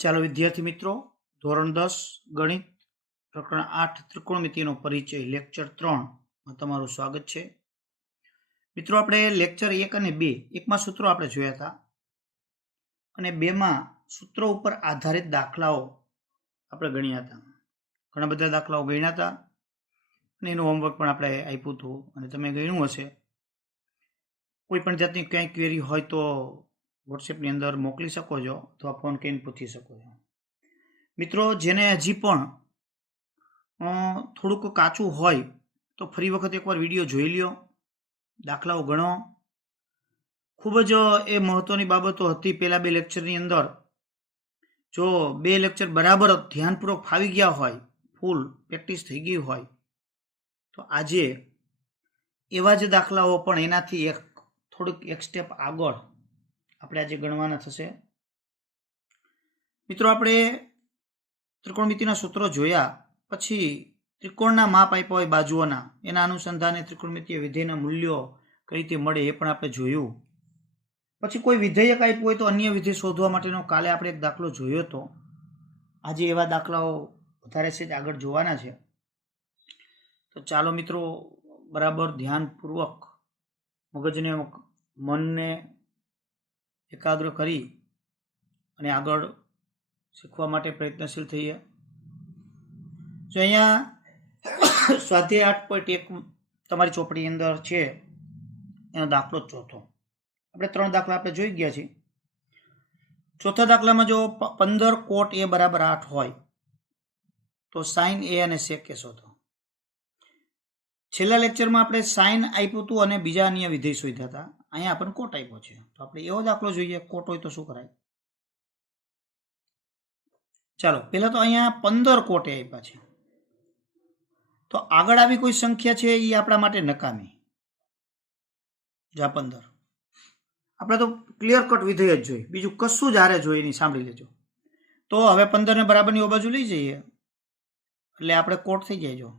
ચાલો વિદ્યાર્થી મિત્રો, ધોરણ 10 ગણિત પ્રકરણ 8 ત્રિકોણમિતિનો પરિચય લેક્ચર 3માં તમારું સ્વાગત છે. મિત્રો, આપણે લેક્ચર 1 અને 2 એકમાં સૂત્રો આપણે જોયા હતા અને 2માં સૂત્રો ઉપર આધારિત દાખલાઓ આપણે ગણ્યા હતા. ઘણા બધા દાખલાઓ ગણ્યા હતા અને એનું હોમવર્ક પણ આપણે આપ્યું હતું અને તમે ગણ્યું હશે. કોઈ પણ જાતની ક્યાંય ક્વેરી હોય તો વોટ્સએપની અંદર મોકલી શકો છો અથવા ફોન કરીને પૂછી શકો છો. મિત્રો, જેને હજી પણ થોડુંક કાચું હોય તો ફરી વખત એકવાર વિડીયો જોઈ લ્યો, દાખલાઓ ગણો. ખૂબ જ એ મહત્વની બાબતો હતી પહેલા 2 લેક્ચરની અંદર. જો 2 લેક્ચર બરાબર ધ્યાનપૂર્વક ફાવી ગયા હોય, ફૂલ પ્રેક્ટિસ થઈ ગઈ હોય, તો આજે એવા જ દાખલાઓ પણ એનાથી થોડુંક એક સ્ટેપ આગળ આપણે આજે ગણવાના થશે. મિત્રો, આપણે ત્રિકોણમિતિના સૂત્રો જોયા પછી ત્રિકોણના માપ આપ્યા હોય બાજુઓના, એના અનુસંધાને ત્રિકોણમિતિય વિધેયના મૂલ્યો કઈ રીતે મળે એ પણ આપણે જોયું. પછી કોઈ વિધેયક આપ્યું હોય તો અન્ય વિધેય શોધવા માટેનો કાલે આપણે એક દાખલો જોયો હતો. આજે એવા દાખલાઓ વધારે છે આગળ જોવાના છે. તો ચાલો મિત્રો, બરાબર ધ્યાનપૂર્વક મગજને મનને એકાગ્ર કરી અને આગળ શીખવા માટે પ્રયત્નશીલ થઈએ. જો અહીંયા સ્વાધ્યાય 8.1 તમારી ચોપડીની અંદર છે, એનો દાખલો ચોથો. આપણે 3 દાખલા આપણે જોઈ ગયા છીએ. ચોથા દાખલામાં જો 15 કોટ a બરાબર 8 હોય તો સાઇન a અને sec a શોધો. છેલ્લા લેક્ચરમાં આપણે સાઇન આપ્યું હતું અને બીજા અન્ય વિધેય શોધ્યા હતા. અહીંયા આપણને કોટ આપ્યો છે, તો આપણે એવો દાખલો જોઈએ. કોટ હોય તો શું કરાય? ચાલો, પહેલા તો અહીંયા 15 કોટ આપ્યા છે, તો આગળ આવી કોઈ સંખ્યા છે એ આપણા માટે નકામી. જા 15 આપણે તો ક્લિયર કટ વિધેય જ જોઈએ, બીજું કશું જ હારે જોઈએ નહીં. સાંભળી લેજો. તો હવે 15 ને બરાબરની ઓ બાજુ લઈ જઈએ એટલે આપણે કોટ થઈ જાય. જો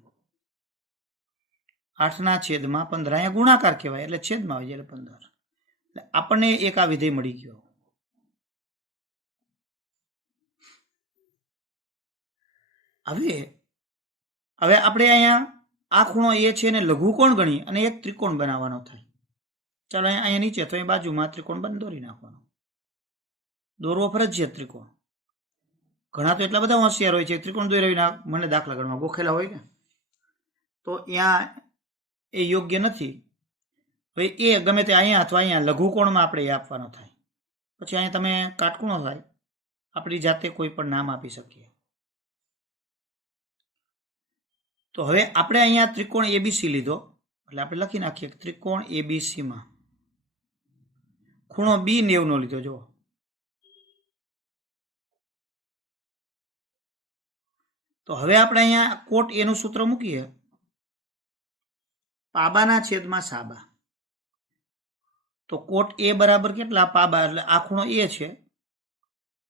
8/15, અહીંયા ગુણાકાર કહેવાય એટલે છેદમાં આવી જાય એટલે 15. એટલે આપણને એક આ વિધેય મળી ગયો. હવે આપણે અહીંયા આ ખૂણો એ છે ને લઘુકોણ ગણી અને એક ત્રિકોણ બનાવવાનો થાય. ચાલો, અહીંયા નીચે તો એ બાજુમાં ત્રિકોણ બંધ દોરી નાખવાનો. દોરવો ફરજિયાત ત્રિકોણ. ઘણા તો એટલા બધા હોશિયાર હોય છે, ત્રિકોણ દોરી મને દાખલા ગણવા ગોખેલા હોય ને, તો ત્યાં એ યોગ્ય નથી. હવે એ ગમે તે અહીંયા અથવા અહીંયા લઘુકોણમાં આપણે એ આપવાનો થાય. પછી અહીંયા તમે કાટખૂણો થાય, આપણી જાતે કોઈ પણ નામ આપી શકીએ. તો હવે આપણે અહીંયા ત્રિકોણ એબીસી લીધો એટલે આપણે લખી નાખીએ ત્રિકોણ એબીસીમાં ખૂણો બી 90 નો લીધો. જુઓ, તો હવે આપણે અહીંયા કોટ એનું સૂત્ર મૂકીએ, પાબાના છેદમાં સાબા. તો કોટ એ બરાબર કેટલા? પાબા એટલે આ ખૂણો એ છે,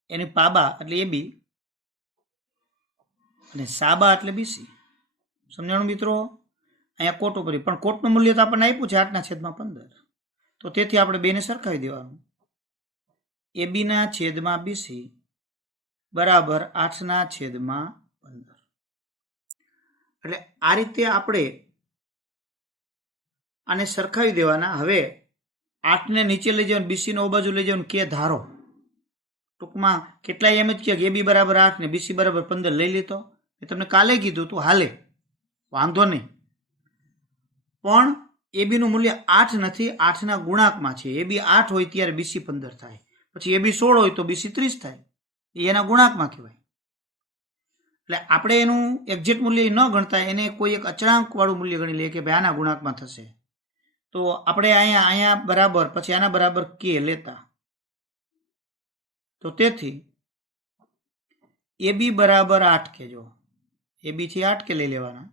એની પાબા એટલે એબી અને સાબા એટલે બીસી. સમજાણું મિત્રો? અહીંયા કોટ ઉપર પણ કોટનું મૂલ્ય તો આપણને આપ્યું છે 8/15. તો તેથી આપણે બેને સરખાવી દેવાનું. એબીના છેદમાં બીસી બરાબર 8/15. એટલે આ રીતે આપણે આને સરખાવી દેવાના. હવે 8ને નીચે લઈ જવાનું, બીસીનો ઓ બાજુ લઈ જવાનું કે ધારો. ટૂંકમાં કેટલાય એમ જ કે એબી બરાબર 8 ને બીસી બરાબર 15 લઈ લીધો. એ તમને કાલે કીધું તું, હાલે, વાંધો નહીં. પણ એબીનું મૂલ્ય 8 નથી, 8ના ગુણાંકમાં છે. એબી 8 હોય ત્યારે બીસી 15 થાય. પછી એબી 16 હોય તો બીસી 30 થાય. એ એના ગુણાંકમાં કહેવાય. એટલે આપણે એનું એક્ઝેક્ટ મૂલ્ય ન ગણતા એને કોઈ એક અચળાંક વાળું મૂલ્ય ગણી લઈએ કે ભાઈ આના ગુણાંકમાં થશે. તો આપણે અહીંયા બરાબર પછી આના બરાબર કે લેતા. તો તેથી એબી બરાબર 8 કે. જો એબી થી 8 કે લઈ લેવાના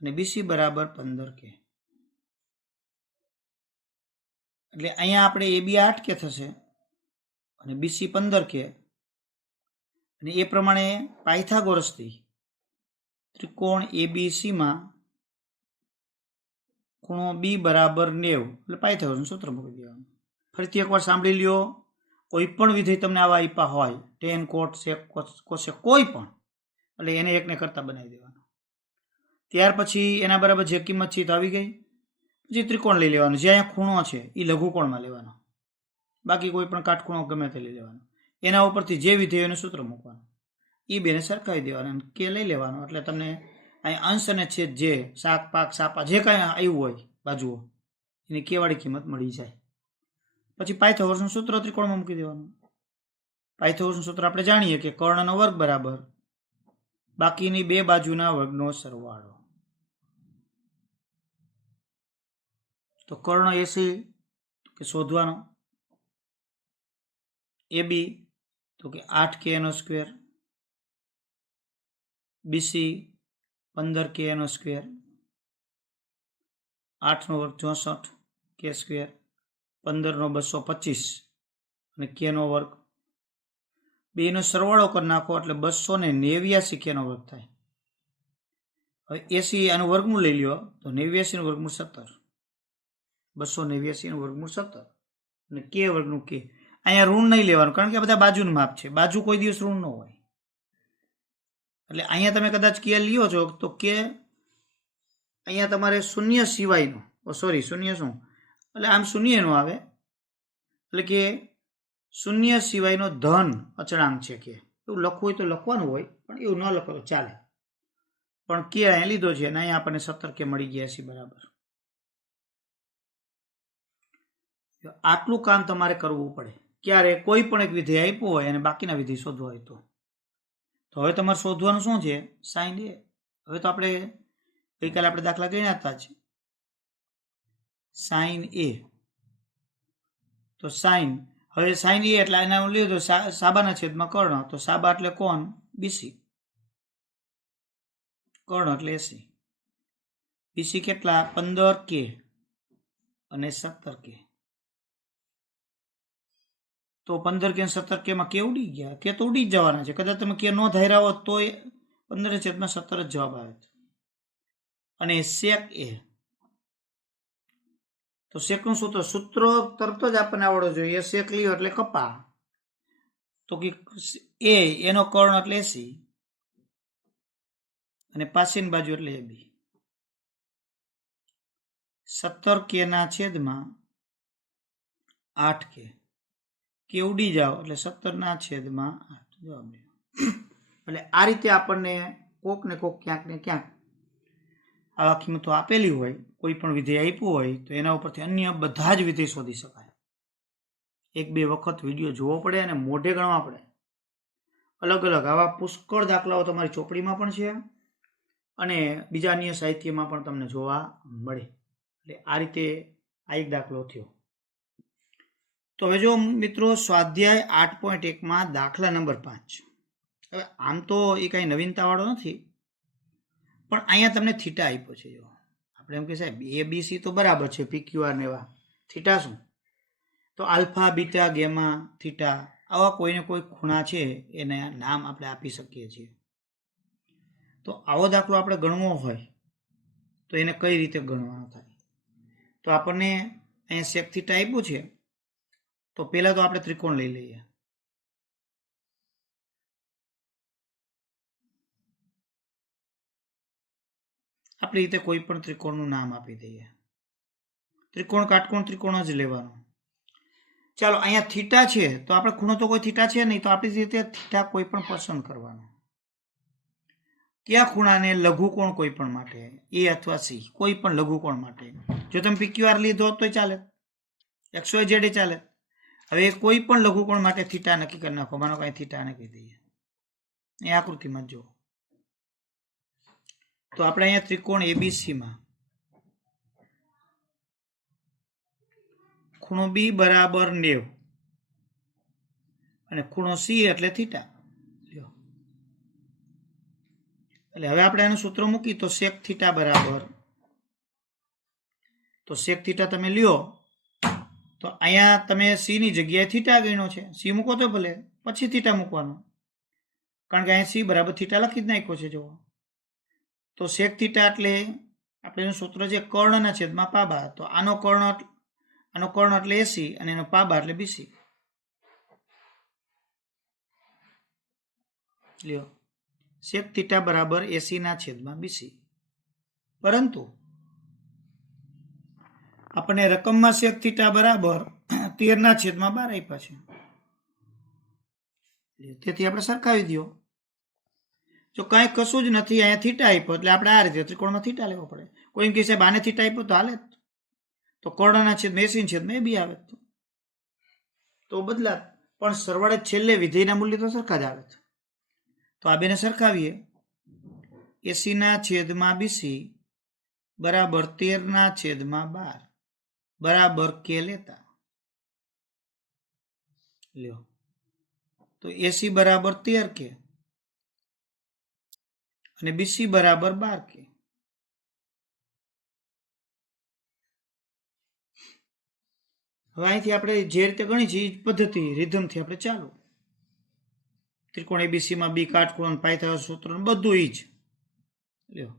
અને બીસી બરાબર 15 કે. એટલે અહીંયા આપણે એબી 8 કે થશે અને બીસી 15 કે. અને એ પ્રમાણે પાયથાગોરસથી ત્રિકોણ એબીસીમાં ખૂણો બી બરાબર 90 એટલે પાયથાગોરસનું સૂત્ર મૂકી દેવાનું. ફરીથી એકવાર સાંભળી લ્યો. કોઈ પણ વિધેય તમને આવા આપ્યા હોય, ટેન, કોટ, સેક, કોસેક, કોઈ પણ, એટલે એને એકને કરતા બનાવી દેવાનો. ત્યાર પછી એના બરાબર જે કિંમત છે તો આવી ગઈ. પછી ત્રિકોણ લઈ લેવાનું, જે અહીંયા ખૂણો છે એ લઘુકોણમાં લેવાનો, બાકી કોઈ પણ કાટખૂણો ગમે તે લઈ લેવાનો. એના ઉપરથી જે વિધેયોનું સૂત્ર મૂકવાનું, એ બેને સરખાવી દેવાનું અને કે લઈ લેવાનું. એટલે તમને અહીંયા અંશ અને છેદ, જે શાક, પાક, સાપા, જે કાંઈ આવ્યું હોય બાજુઓ, એની કેવાળી કિંમત મળી જાય. પછી પાયથાગોરસનું સૂત્ર ત્રિકોણમાં મૂકી દેવાનું. પાયથાગોરસનું સૂત્ર આપણે જાણીએ કે કર્ણનો વર્ગ બરાબર બાકીની બે બાજુના વર્ગનો સરવાળો. તો કર્ણ એસી કે શોધવાનો, AB તો કે 8k², BC 15k², 8 નો વર્ગ 64, k², 15 નો 225 અને k નો વર્ગ. બેનો સરવાળો કરી નાખો એટલે 289 k નો વર્ગ થાય. હવે 80 આનું વર્ગમૂળ લઈ લ્યો તો 89 નું વર્ગમૂળ 17, 289 નું વર્ગમૂળ 17 અને k વર્ગનું k. અહીંયા ઋણ નહીં લેવાનું, કારણ કે આ બધા બાજુનું માપ છે, બાજુ કોઈ દિવસ ઋણ ન હોય. એટલે અહીંયા તમે કદાચ કે લ્યો છો તો કે અહીંયા તમારે શૂન્ય સિવાયનો, શૂન્ય શું, એટલે આમ શૂન્ય નો આવે, એટલે કે શૂન્ય સિવાયનો ધન અચળાંક છે કે, એવું લખવું હોય તો લખવાનું હોય, પણ એવું ન લખો તો ચાલે. પણ કે અહીંયા લીધો છે અને અહીંયા આપણને 17 કે મળી ગયા છે બરાબર. આટલું કામ તમારે કરવું પડે. ક્યારે કોઈ પણ એક વિધેય આપ્યું હોય અને બાકીના વિધેય શોધવા હોય તો હવે તમારે શોધવાનું શું છે, સાઇન એ. હવે તો આપણે ગઈકાલે આપણે દાખલા ગણ્યા હતા જ, સાઇન એ. તો સાઇન, હવે સાઇન એ એટલે એના લીધું તો સાબાના છેદમાં કર્ણ, તો સાબા એટલે કોણ, બીસી, કર્ણ એટલે એસી. બીસી કેટલા, 15k અને 17k. તો 15k અને 17k માં કે ઉડી ગયા, કે તો ઉડી જ જવાના છે. કદાચ તમે કે નો ધાર્યા હોત તો 15/17 જ જવાબ આવે. અને સેક એ, તો સેકનું સૂત્ર તરત જ આપણને આવડવું જોઈએ. સેક લ્યો એટલે કપા, તો કે એ એનો કર્ણ એટલે એસી અને પાછળની બાજુ એટલે AB. 17k ના છેદમાં 8k, કે ઉડી જાઓ એટલે 17 ના છેદમાં 8 જવાબ. એટલે આ રીતે આપણને કોક ને કોક ક્યાંક ને ક્યાંક આવા કિંમતો આપેલી હોય, કોઈ પણ વિધેય આપ્યું હોય તો એના ઉપરથી અન્ય બધા જ વિધેય શોધી શકાય. 1-2 વખત વિડીયો જોવો પડે અને મોઢે ગણવા પડે. અલગ અલગ આવા પુષ્કળ દાખલાઓ તમારી ચોપડીમાં પણ છે અને બીજા અન્ય સાહિત્યમાં પણ તમને જોવા મળે. એટલે આ રીતે આ એક દાખલો થયો. તો હવે જો મિત્રો, સ્વાધ્યાય 8.1 દાખલા નંબર 5. હવે આમ તો એ કાંઈ નવીનતાવાળો નથી, પણ અહીંયા તમને થીટા આપ્યો છે. જો આપણે એમ કે સાહેબ ABC તો બરાબર છે, PQR ને એવા, થીટા શું, તો આલ્ફા, બીટા, ગેમા, થીટા, આવા કોઈને કોઈ ખૂણા છે એને નામ આપણે આપી શકીએ છીએ. તો આવો દાખલો આપણે ગણવો હોય તો એને કઈ રીતે ગણવાનો થાય, તો આપણને અહીંયા સેક થીટા આપ્યું છે. તો પહેલા તો આપણે ત્રિકોણ લઈ લઈએ. આપણી રીતે કોઈ પણ ત્રિકોણનું નામ આપી દઈએ. ત્રિકોણ કાટકોણ ત્રિકોણ જ લેવાનો. ચાલો, અહીંયા થીટા છે તો આપણે ખૂણો તો કોઈ થીટા છે નહીં, તો આપણી રીતે થીટા કોઈ પણ પસંદ કરવાનો. કયા ખૂણાને લઘુકોણ કોઈ પણ માટે, એ અથવા સી, કોઈ પણ લઘુકોણ માટે. જો તમે PQR લીધો તો ચાલે, XYZ ચાલે. હવે કોઈ પણ લઘુકોણ માટે થીટા નક્કી કરી નાખો. માનો કાંઈ થીટા નક્કી દઈએ, એ આકૃતિમાં જો. તો આપણે અહીંયા ત્રિકોણ ABCમાં ખૂણો B બરાબર 90 અને ખૂણો C એટલે થીટા. એટલે હવે આપણે એનું સૂત્ર મૂકી તો સેક થીટા બરાબર, તો સેક થીટા તમે લ્યો તો અહીંયા તમે C ની જગ્યાએ થીટા ગણ્યો છે, C મૂકો તો ભલે, પછી થીટા મૂકવાનો, કારણ કે અહીંયા C બરાબર થીટા લખી જ નાખ્યો છે. જુઓ તો સેક થીટા એટલે આપણે એનું સૂત્ર છે કર્ણના છેદમાં પાબા. તો આનો કર્ણ એટલે AC અને એનો પાબા એટલે BC. લ્યો સેક થીટા બરાબર 80/BC, પરંતુ આપણને રકમમાં સેક થીટા બરાબર 13/12 આપ્યા છે, તેથી આપણે સરખાવી દો. જો કાંઈ કશું જ નથી, અહીંયા થીટા આપ્યો એટલે આપણે આ રીતે ત્રિકોણમાં થીટા લેવો પડે. કોઈ એમ કહે સાહેબ આને થીટા આપ્યો તો હાલે, તો કર્ણના છેદમાં 80/એ બી આવે તો બદલાત, પણ સરવાળે છેલ્લે વિધેયના મૂલ્ય તો સરખા જ આવે. તો આ બેને સરખાવીએ. 80/BC બરાબર 13/12 બરાબર કે લેતા લ્યો, તો 80 બરાબર 13 કે અને BC બરાબર 12 કે. હવે અહીંથી આપણે જે રીતે ગણી છે એ પદ્ધતિ રિધમથી આપણે ચાલુ. ત્રિકોણ એબીસીમાં બી કાટખૂણો પાયથાગોરસ સૂત્ર બધું ઈ જ લ્યો.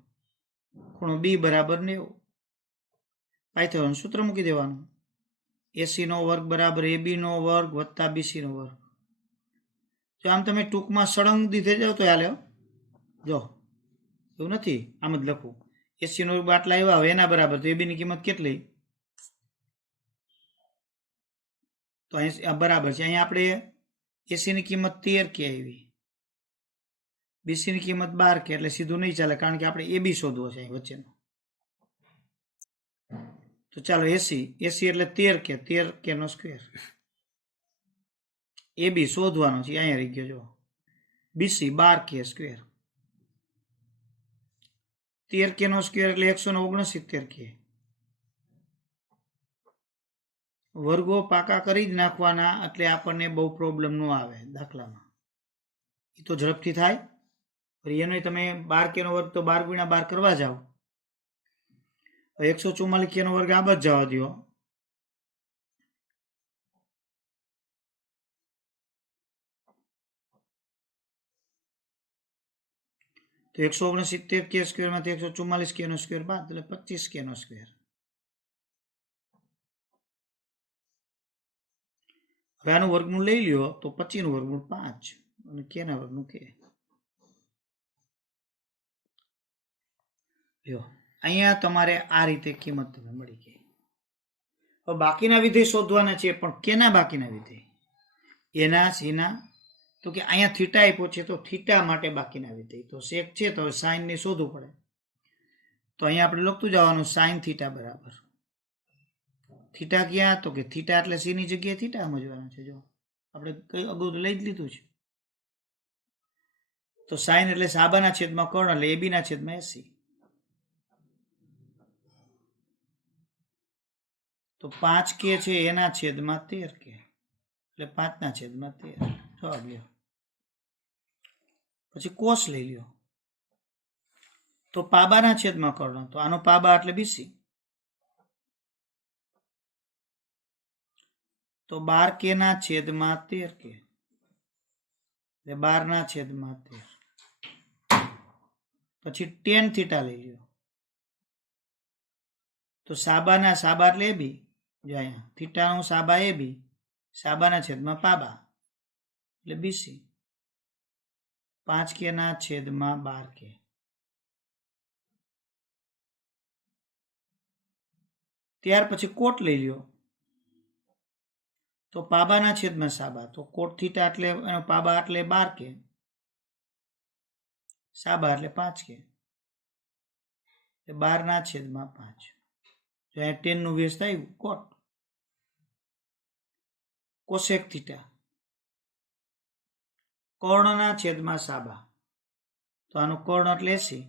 ખૂણો બી બરાબર 90, પાયથાગોરસ સૂત્ર મૂકી દેવાનું. 80² બરાબર AB² વત્તા BC². જો આમ તમે ટૂંકમાં સળંગ દીધે જાઓ તો હાલે. જો એવું નથી, આમ જ લખું 80² આટલા આવ્યા હોય એના બરાબર, તો એબીની કિંમત કેટલી? તો અહીં બરાબર છે. અહીંયા આપણે 80ની કિંમત 13 કે આવી, BCની કિંમત 12 કે, એટલે સીધું નહીં ચાલે, કારણ કે આપણે AB શોધવો છે અહીં વચ્ચેનો. તો ચાલો 80 એટલે 13 કે નો સ્ક્વેર. AB શોધવાનો છે, અહીંયા રહી ગયો. જો BC 12 કે સ્ક્વેર, 13 કે નો સ્ક્વેર એટલે 169 કે. વર્ગો પાકા કરી જ નાખવાના, એટલે આપણને બહુ પ્રોબ્લેમ ન આવે દાખલામાં. એ તો ઝડપથી થાય. એનો તમે 12 કે નો વર્ગ તો 12 × 12 કરવા જાઓ, 144 કે નો વર્ગ આ બાદ જવા દો, તો 169 કે સ્ક્વેર માંથી 144 કે નો સ્ક્વેર બાદ એટલે 25 કે નો સ્ક્વેર. હવે આનું વર્ગમૂળ લઈ લ્યો તો 25 નું વર્ગમૂળ 5 અને કે ના વર્ગનું કે. લ્યો અહીંયા તમારે આ રીતે કિંમત તમે મળી ગઈ. હવે બાકીના વિધેય શોધવાના છે, પણ કેના બાકીના વિધેય? એના સીના, તો કે અહીંયા થીટા આપ્યો છે તો થીટા માટે બાકીના વિધેય. તો સેક છે તો સાઈન ને શોધવું પડે. તો અહીંયા આપણે લખતું જવાનું સાઈન થીટા બરાબર થીટા ક્યાં? તો કે થીટા એટલે સી ની જગ્યાએ થીટા સમજવાના છે. જો આપણે કઈ અગાઉ લઈ જ લીધું છે. તો સાઈન એટલે સાબાના છેદમાં કર્ણ એટલે એબીના છેદમાં 80. તો 5 કે છે એના છેદમાં 13 કે, એટલે 5/13 જવાબ લ્યો. પછી કોસ લઈ લ્યો, તો પાબાના છેદમાં કર્ણ, તો આનો પાબા એટલે BC, તો 12 કે ના છેદમાં 13 કે, એટલે 12/13. પછી tan થીટા લઈ લ્યો, તો સાબા એટલે એબી, જો અહીંયા થીટાનું સાબા એબી, સાબાના છેદમાં પાબા એટલે BC, 5 કે ના છેદમાં 12 કે. ત્યાર પછી કોટ લઈ લ્યો, તો પાબાના છેદમાં સાબા, તો કોટ થીટા એટલે એનો પાબા એટલે 12 કે, સાબા એટલે 5 કે, 12/5. જો અહીંયા 10 નું વ્યસ્ત આવ્યું કોટ. કોસેક થીટા કર્ણના છેદમાં સાબા, તો આનું કર્ણ એટલે 80,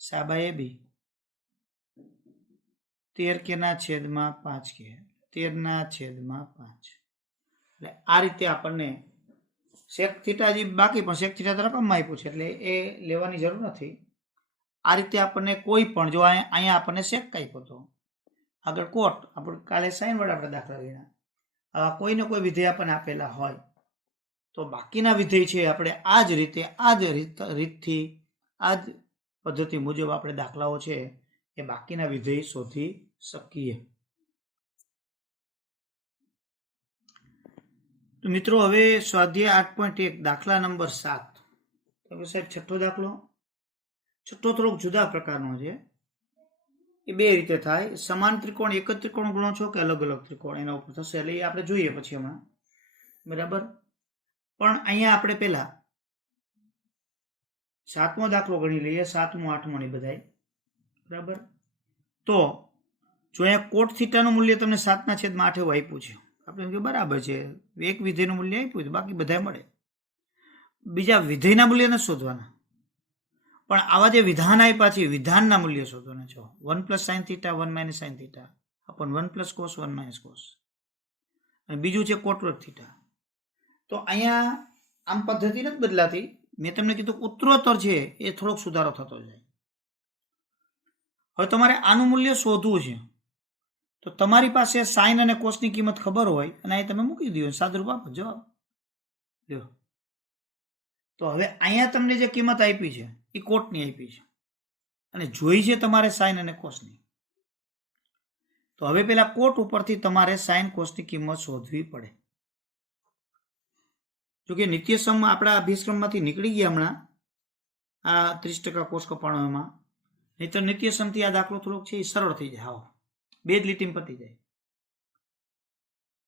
સાબા એબી, 13 કે ના છેદમાં 5 કે, 13/5. એટલે આ રીતે આપણને સેક થીટા જે બાકી, પણ સેક થીટા તો રકમમાં આપ્યું છે એટલે એ લેવાની જરૂર નથી. આ રીતે આપણને કોઈ પણ, જો અહીંયા આપણને સેક આપ્યો હતો, આગળ કોટ, આપણે કાલે સાઈન વડે આપણે દાખલા ગણ્યા, આવા કોઈ ને કોઈ વિધેય આપણને આપેલા હોય તો બાકીના વિધેય છે આપણે આ જ રીતે, આ જ રીતથી, આ જ પદ્ધતિ મુજબ આપણે દાખલાઓ છે એ બાકીના વિધેય શોધી શકીએ. તો મિત્રો હવે સ્વાધ્યાય 8.1 દાખલા નંબર 7. તો સાહેબ છઠ્ઠો દાખલો. છઠ્ઠો થોડોક જુદા પ્રકારનો છે. એ બે રીતે થાય. સમાન ત્રિકોણ એક જ ત્રિકોણ ગણો છો કે અલગ અલગ ત્રિકોણ, એના ઉપર થશે. એટલે એ આપણે જોઈએ પછી હમણાં. બરાબર. પણ અહીંયા આપણે પહેલા 7મો દાખલો ગણી લઈએ. 7મો 8મો ની બધાય. બરાબર. તો જો અહીંયા કોટ થીટાનું મૂલ્ય તમને 7/8 એવું આપ્યું છે. આપણે કે બરાબર છે, એક વિધેયનું મૂલ્ય આપ્યું છે, બાકી બધા મળે. બીજા વિધેયના મૂલ્ય નથી શોધવાના, પણ આવા જે વિધાન આપ્યા છે વિધાનના મૂલ્ય શોધવાના છો. 1 + sin θ 1 - sin θ upon 1 + cos 1 - cos. અને બીજું છે cot વર્ગ θ. તો અહીંયા આમ પદ્ધતિ નથી બદલાતી. મેં તમને કીધું ઉત્તરોત્તર છે એ થોડોક સુધારો થતો જાય. હવે તમારે આનું મૂલ્ય શોધવું છે, તો તમારી પાસે સાઇન અને કોસની કિંમત ખબર હોય અને અહીં તમે મૂકી દો, સાદુરૂપ આપો, જવાબ લ્યો. તો હવે અહીંયા તમને જે કિંમત આપી છે એ કોટની આપી છે અને જોઈ છે તમારે સાઇન અને કોસની. તો હવે પેલા કોટ ઉપરથી તમારે સાઇન કોસની કિંમત શોધવી પડે. જોકે નિત્યસમ આપણા અભ્યાસક્રમમાંથી નીકળી ગયા હમણાં આ 30% કોષ કપાણો એમાં. નહીતર નિત્યસમથી આ દાખલો થોડોક છે એ સરળ થઈ જાય. હાવ બે જ લીટીમાં પતી જાય.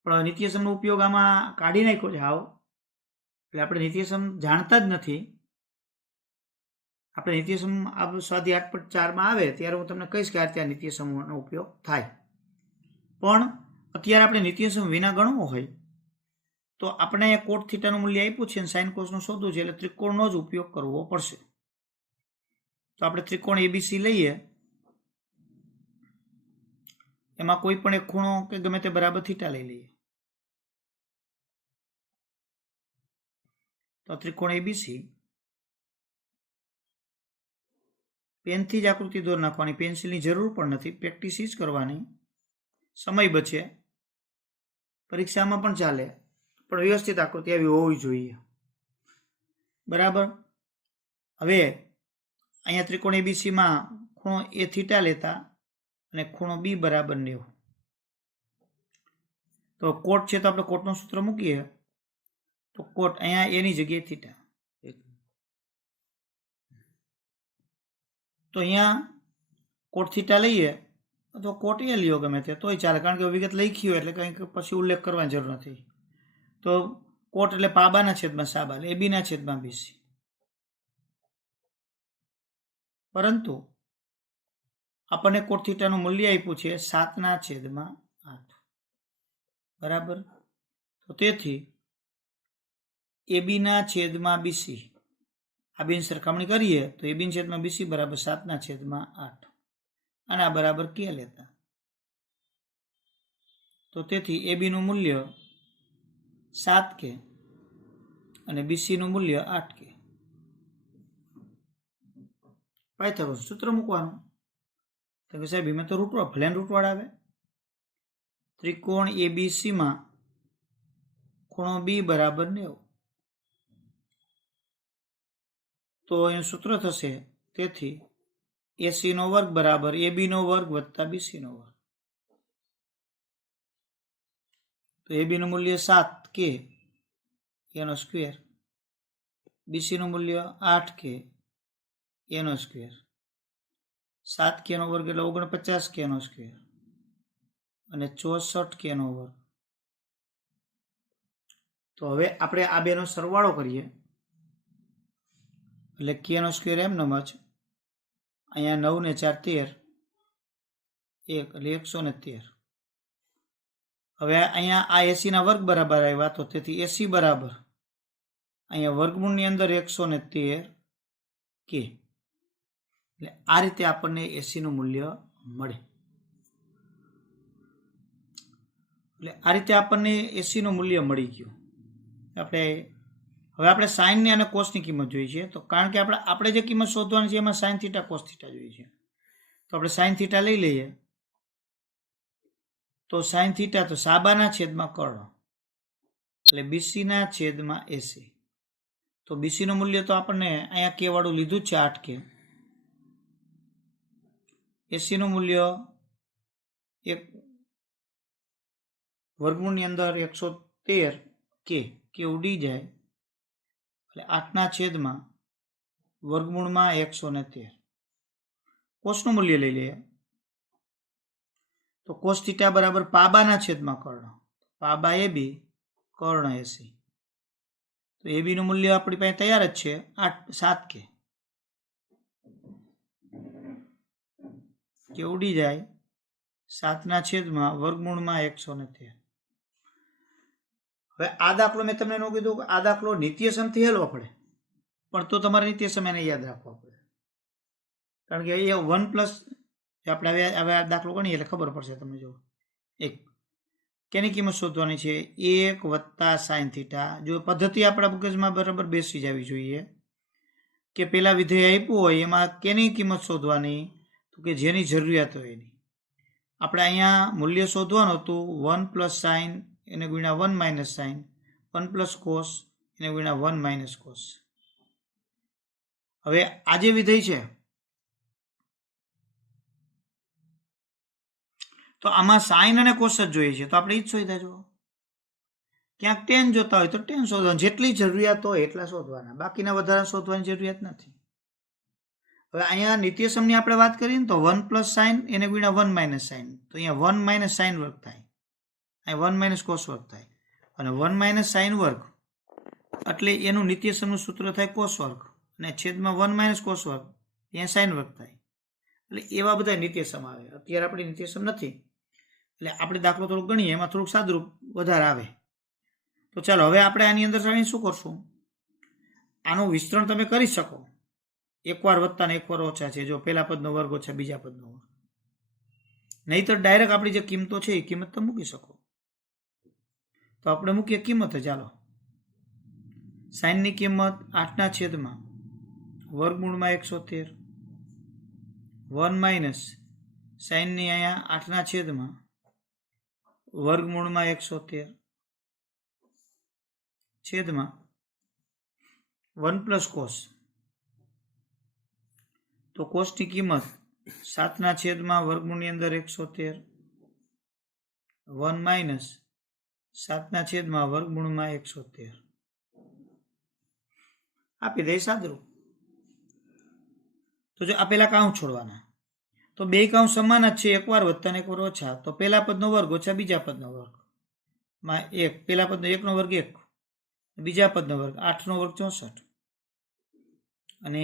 પણ નિત્યસમનો ઉપયોગ આમાં કાઢી નાખ્યો છે હાવ. એટલે આપણે નિત્યસમ જાણતા જ નથી. આપણે નિત્યસમ આ સ્વાધ્યાય 8.4માં આવે ત્યારે હું તમને કહીશ કે આ ત્યાં નિત્યસમનો ઉપયોગ થાય. પણ અત્યારે આપણે નિત્યસમ વિના ગણવો હોય તો આપણે અહીંયા કોટ થીટાનું મૂલ્ય આપ્યું છે અને સાઇન કોસનું શોધવું છે, એટલે ત્રિકોણનો જ ઉપયોગ કરવો પડશે. તો આપણે ત્રિકોણ એબીસી લઈએ, એમાં કોઈ પણ એક ખૂણો કે ગમે તે બરાબર થીટા લઈ લઈએ. તો ત્રિકોણ એબીસી પેનથી જ આકૃતિ દોર નાખવાની, પેન્સિલની જરૂર પણ નથી, પ્રેક્ટિસ જ કરવાની. સમય બચે, પરીક્ષામાં પણ ચાલે, પણ વ્યવસ્થિત આકૃતિ આવી હોવી જોઈએ. બરાબર. હવે અહીંયા ત્રિકોણ એબીસીમાં ખૂણો એ થીટા લેતા અને ખૂણો બી બરાબર 90. તો કોટ છે તો આપણે કોટનું સૂત્ર મૂકીએ. તો કોટ અહીંયા એની જગ્યાએ થીટા. તો અહીંયા કોટ થીટા લઈએ તો કોટ એ લ્યો ગમે તે તોય ચાલે, કારણ કે વિગત લખી હોય એટલે કંઈક પછી ઉલ્લેખ કરવાની જરૂર નથી. તો કોટ એટલે પાબાના છેદમાં સાબા, એટલે એબીના છેદમાં બીસી. પરંતુ આપણને કોટ થીટાનું મૂલ્ય આપ્યું છે 7/8. બરાબર. તો તેથી એબીના છેદમાં બીસી આ બેની સરખામણી કરીએ તો એબીના છેદમાં બીસી બરાબર 7/8. અને આ બરાબર કે લેતા. તો તેથી એબીનું મૂલ્ય 7K અને બીસીનું મૂલ્ય 8K. પાયથાગોરસ સૂત્ર મૂકવાનું. તો કે સાહેબ એમાં તો રૂટવાળા ભલે રૂટવાળા આવે. ત્રિકોણ એબીસીમાં ખૂણો બી બરાબર 90. તો એનું સૂત્ર થશે તેથી એસીનો વર્ગ બરાબર એબીનો વર્ગ વત્તા બીસીનો વર્ગ. તો એબીનું મૂલ્ય 7K એનો સ્ક્વેર, બીસીનું મૂલ્ય 8K એનો સ્ક્વેર. 7K નો વર્ગ એટલે 49K નો સ્ક્વેર અને 64K નો વર્ગ. તો હવે આપણે આ બેનો સરવાળો કરીએ એટલે K નો સ્ક્વેર એમનેમ જ. અહીંયા 9 ને 4 13, 1 એટલે 113. હવે અહીંયા આ એસીના વર્ગ બરાબર આવ્યા, તો તેથી એસી બરાબર અહીંયા વર્ગમૂળની અંદર 113K. એટલે આ રીતે આપણને એસીનું મૂલ્ય મળે. એટલે આ રીતે આપણને એસીનું મૂલ્ય મળી ગયું. હવે આપણે સાઇનની અને કોસની કિંમત જોઈ છે. તો કારણ કે આપણે જે કિંમત શોધવાની છે એમાં સાઇન થીટા કોસ થીટા જોઈએ છે. તો આપણે સાઇન થીટા લઈ લઈએ. તો સાઇન થીટા તો સાબાના છેદમાં કર્ણ એટલે બીસીના છેદમાં એસી. તો બીસીનું મૂલ્ય તો આપણને અહીંયા કે વાળું લીધું જ છે 8K. એસીનું મૂલ્ય એક વર્ગમૂળની અંદર 113 કે ઉડી જાય એટલે 8/, વર્ગમૂળમાં 113. કોસનું મૂલ્ય લઈ લઈએ તો કોસ થીટા બરાબર પાબાના છેદમાં કર્ણ, પાબા AB કર્ણ 80. તો AB નું મૂલ્ય આપણી પાસે તૈયાર જ છે 7K કે ઉડી જાય 7/, વર્ગમૂળમાં 113. હવે આ દાખલો મેં તમને ન કીધું કે આ દાખલો નિત્યસમથી હેલવો પડે, પણ તો તમારે નિત્યસમ એને યાદ રાખવા પડે, કારણ કે એ 1+ આપણે હવે આ દાખલો ગણીએ એટલે ખબર પડશે તમને. જો 1 કેની કિંમત શોધવાની છે? 1 + sin θ. જો પદ્ધતિ આપણા મગજમાં બરાબર બેસી જવી જોઈએ કે પેલા વિધેય આપ્યું હોય એમાં કેની કિંમત શોધવાની, તો કે જેની જરૂરિયાત હોય એની. આપણે અહીંયા મૂલ્ય શોધવાનું હતું 1 + sin એને ગુણ્યા 1 - sin, 1 + cos એને ગુણ્યા 1 - cos. હવે આ જે વિધેય છે તો આમાં સાઇન અને કોસ જ જોઈએ છે, તો આપણે એ જ શોધ્યા. જો ક્યાંક ટેન જોતા હોય તો ટેન શોધવાનું, જેટલી જરૂરિયાત હોય એટલા શોધવાના, બાકીના વધારે શોધવાની જરૂરિયાત નથી. હવે અહીંયા નિત્યસમની આપણે વાત કરીએ ને તો 1 + sin એને ગુણ્યા 1 - sin, તો અહીંયા 1 - sin વર્ગ થાય, અહીંયા 1 - cos વર્ગ થાય, અને 1 - sin વર્ગ એટલે એનું નિત્યસમનું સૂત્ર થાય cos વર્ગ, અને છેદમાં 1 - cos વર્ગ અહીંયા sin વર્ગ થાય. એટલે એવા બધા નિત્યસમ આવે. અત્યારે આપણે નિત્યસમ નથી એટલે આપણે દાખલો થોડુંક ગણીએ, એમાં થોડુંક સાદુરૂપ વધારે આવે. તો ચાલો હવે આપણે આની અંદર શું કરશું, આનું વિસ્તરણ તમે કરી શકો. એકવાર વત્તા ને એકવાર ઓછા છે, જો પહેલા પદનો વર્ગ ઓછા બીજા પદનો વર્ગ. નહીતર ડાયરેક્ટ આપણી જે કિંમતો છે એ કિંમત તમે મૂકી શકો. તો આપણે મૂકીએ કિંમત. ચાલો, સાઇનની કિંમત 8/, વર્ગમૂળમાં 113, 1 - સાઇનની અહીંયા 8/, વર્ગમૂળમાં 113 છેદમાં 1 + cos. તો કોસની કિંમત 7/, વર્ગમૂળની અંદર 113, 1 - 7/, વર્ગમૂળમાં 113 આપી દે સાદુરૂપ. તો જો આ પેલા કાઉન્ટ છોડવાના, તો બે કાઉન્ટ સમાન જ છે, એકવાર વત્તા ને એકવાર ઓછા. તો પેલા પદનો વર્ગ ઓછા બીજા પદનો વર્ગ માં 1, પેલા પદનો 1 નો વર્ગ 1, બીજા પદનો વર્ગ 8 નો વર્ગ 64, અને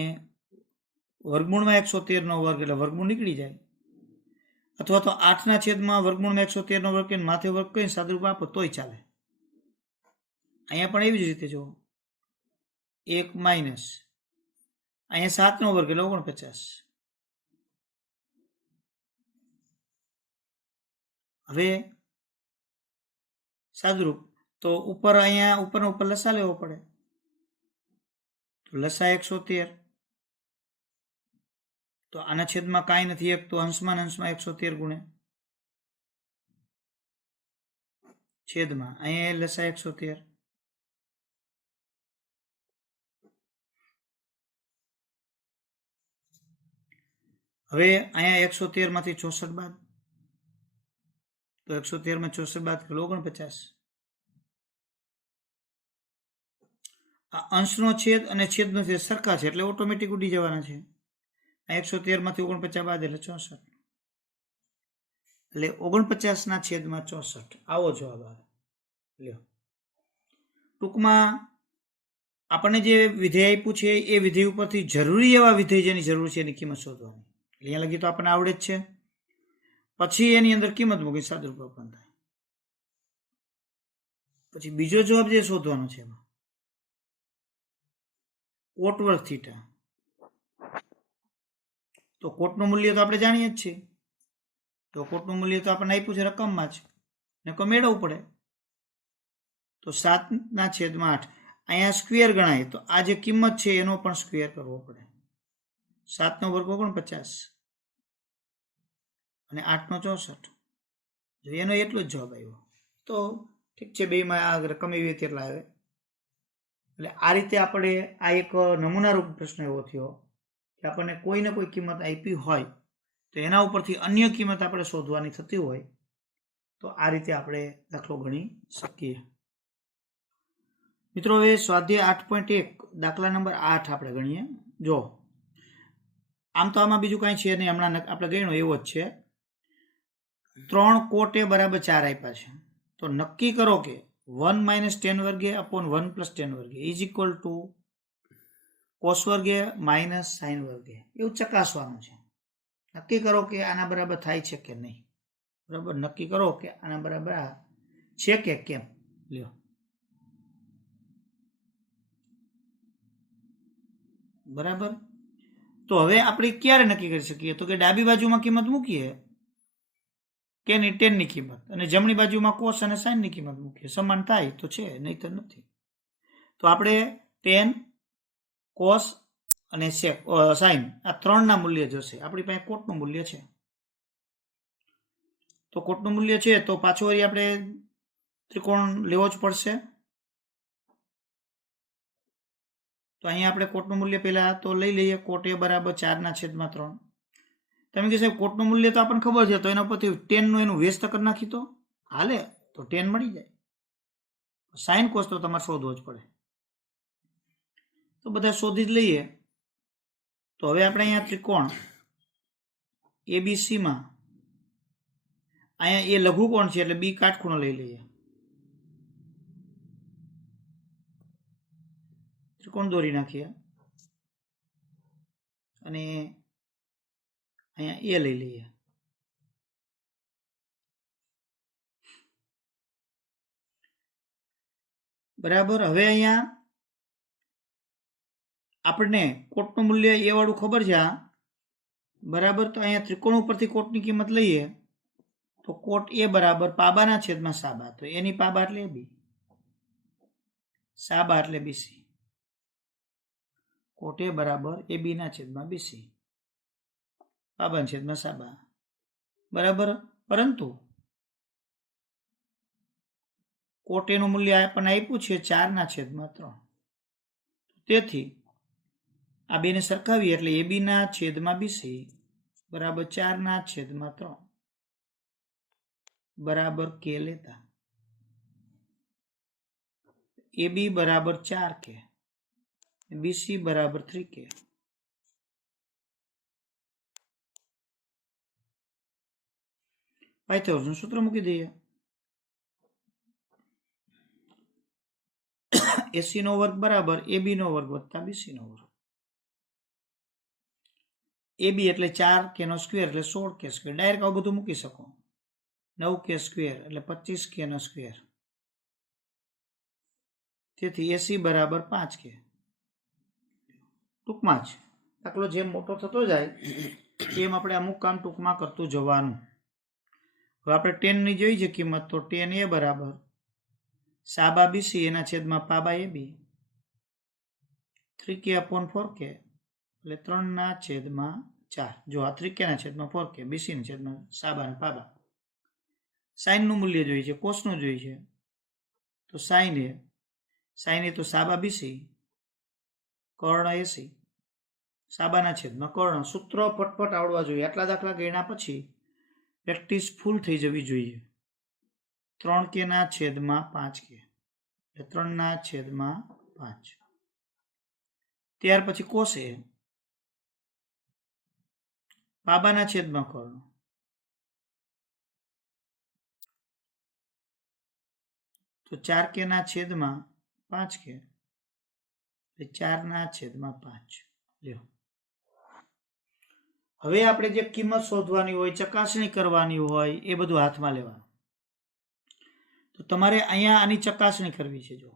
વર્ગમૂળમાં 113 નો વર્ગ એટલે વર્ગમૂળ નીકળી જાય. અથવા તો 8/, વર્ગમૂળમાં 113 નો વર્ગ કરીને માથે વર્ગ કરીને સાદુરૂપ આપો તોય ચાલે. અહીંયા પણ એવી જ રીતે જો 1 - અહીંયા 7 નો વર્ગ એટલે 49. હવે સાદુરૂપ તો ઉપર અહીંયા ઉપરનો ઉપર લસા લેવો પડે. તો લસા 113, તો આના છેદમાં કાંઈ નથી, 1 તો અંશમાં 113 ગુણે છેદમાં અહીંયા લસા 113. હવે અહીંયા 113 માંથી 64 બાદ, તો 113 માં 64 બાદ 49. આ અંશનો છેદ અને છેદનો છેદ સરખા છે એટલે ઓટોમેટિક ઉડી જવાના છે. 113 માંથી 49 બાદ એટલે 64, એટલે 49/64 આવો જવાબ આવે. લ્યો, ટૂંકમાં આપણને જે વિધેય આપ્યું છે એ વિધેય ઉપરથી જરૂરી એવા વિધેય જેની જરૂર છે એની કિંમત શોધવાની. અહીંયા લગી તો આપણને આવડે જ છે. પછી એની અંદર કિંમત મૂકી સાદુરૂપ આપવાનું થાય. પછી બીજો જવાબ જે શોધવાનો છે એમાં કોટ વર્ગ થીટા. તો કોટનું મૂલ્ય તો આપણે જાણીએ જ છીએ. તો કોટનું મૂલ્ય તો આપણને આપ્યું છે રકમમાં જ, ને મેળવવું પડે. તો 7/8 અહીંયા સ્ક્વેર ગણાય, તો આ જે કિંમત છે એનો પણ સ્ક્વેર કરવો પડે. 7 નો વર્ગ 49 અને 8 નો 64. જો એનો એટલો જ જવાબ આવ્યો તો ઠીક છે, બેમાં આ રકમ એવી તેટલા આવે. એટલે આ રીતે આપણે આ એક નમૂનારૂપ પ્રશ્ન એવો થયો કે આપણને કોઈને કોઈ કિંમત આપી હોય તો એના ઉપરથી અન્ય કિંમત આપણે શોધવાની થતી હોય તો આ રીતે આપણે દાખલો ગણી શકીએ. મિત્રો હવે સ્વાધ્યાય 8.1 દાખલા નંબર 8 આપણે ગણીએ. જો આમ તો આમાં બીજું કાંઈ છે નહીં, હમણાં આપણે ગણ્યો એવો જ છે. 3 કોટ એ બરાબર 4 આપ્યા છે. તો નક્કી કરો કે 1 માઇનસ ટેન વર્ગે અપોન 1 પ્લસ ટેન વર્ગે ઇઝ ઇક્વલ ટુ કોસ વર્ગે માઇનસ સાઇન વર્ગે. એવું ચકાસવાનું છે. નક્કી કરો કે આના બરાબર થાય છે કે નહીં. બરાબર, નક્કી કરો કે આના બરાબર આ છે કે કેમ. લ્યો, બરાબર. તો હવે આપણે ક્યારે નક્કી કરી શકીએ? તો કે ડાબી બાજુમાં કિંમત મૂકીએ કે ની ટેનની કિંમત, અને જમણી બાજુમાં કોસ અને સાઇનની કિંમત મૂકીએ. સમાન થાય તો છે, નહીં તો નથી. તો આપણે ટેન, કોસ અને સાઇન આ ત્રણના મૂલ્ય જોશે. આપણી પાસે કોટનું મૂલ્ય છે. તો કોટનું મૂલ્ય છે તો પાછો વળી આપણે ત્રિકોણ લેવો જ પડશે. તો અહીંયા આપણે કોટનું મૂલ્ય પહેલા તો લઈ લઈએ. કોટ એ બરાબર 4/3. તમે કહે સાહેબ કોટનું મૂલ્ય તો આપણને ખબર છે, તો એના પરથી 10નું એનું વ્યસ્ત કરી નાખી તો હાલે, તો 10 મળી જાય. સાઇન કોસ તો તમારે શોધવો જ પડે. તો બધા શોધી જ લઈએ. તો હવે આપણે અહીંયા ત્રિકોણ એબીસીમાં અહીંયા એ લઘુકોણ છે એટલે બી કાટખૂણો લઈ લઈએ. ત્રિકોણ દોરી નાખીએ અને અહીંયા એ લઈ લઈએ. બરાબર. હવે અહીંયા આપણને કોટનું મૂલ્ય એ વાળું ખબર છે આ. બરાબર. તો અહીંયા ત્રિકોણ ઉપરથી કોટની કિંમત લઈએ તો કોટ એ બરાબર પાબાના છેદમાં સાબા. તો એની પાબા એટલે બી, સાબા એટલે બીસી. કોટ એ બરાબર એ બીના છેદમાં બીસી, પાબાના છેદમાં સાબા. બરાબર. પરંતુ કોટ એનું મૂલ્ય આપણને આપ્યું છે 4/3. તેથી આ બેને સરખાવીએ એટલે એ બીના છેદમાં બીસી બરાબર 4/3 બરાબર કે લેતા એ બી બરાબર 4K, બીસી બરાબર 3K. પાયથાગોરસનું સૂત્ર મૂકી દઈએ. AC નો વર્ગ બરાબર AB નો વર્ગ વત્તા BC નો વર્ગ. AB એટલે 4K નો સ્ક્વેર એટલે 16K સ્ક્વેર. ડાયરેક્ટ આવું બધું મૂકી શકો. 9K સ્ક્વેર એટલે 25K નો સ્ક્વેર. તેથી AC બરાબર 5K. ટૂંકમાં જ દાખલો જેમ મોટો થતો જાય તેમ આપણે અમુક કામ ટૂંકમાં કરતું જવાનું. હવે આપણે 10ની જોઈ છે કિંમત. તો 10 એ બરાબર સાબા બીસી એના છેદમાં પાબા એ બી 3K અપોન 4K એટલે 3/4. જો આ 3K ના છેદમાં 4K, બીસી ના છેદમાં સાબા અને પાબા. સાઇનનું મૂલ્ય જોઈએ છે, કોસનું જોઈએ છે. તો સાઇન એ તો સાબા બીસી કર્ણ એસી સાબાના છેદમાં કર્ણ. સૂત્ર ફટફટ આવડવા જોઈએ. આટલા દાખલા ગણ્યા પછી પ્રેક્ટિસ ફૂલ થઈ જવી જોઈએ. 3K ના છેદમાં 5K એટલે 3/5. ત્યાર પછી કોસે પાબાના છેદમાં કર્ણ. તો 4K ના છેદમાં 5K એટલે 4/5. લ્યો, હવે આપણે જે કિંમત શોધવાની હોય, ચકાસણી કરવાની હોય એ બધું હાથમાં લેવાનું. તો તમારે અહીંયા આની ચકાસણી કરવી છે. જો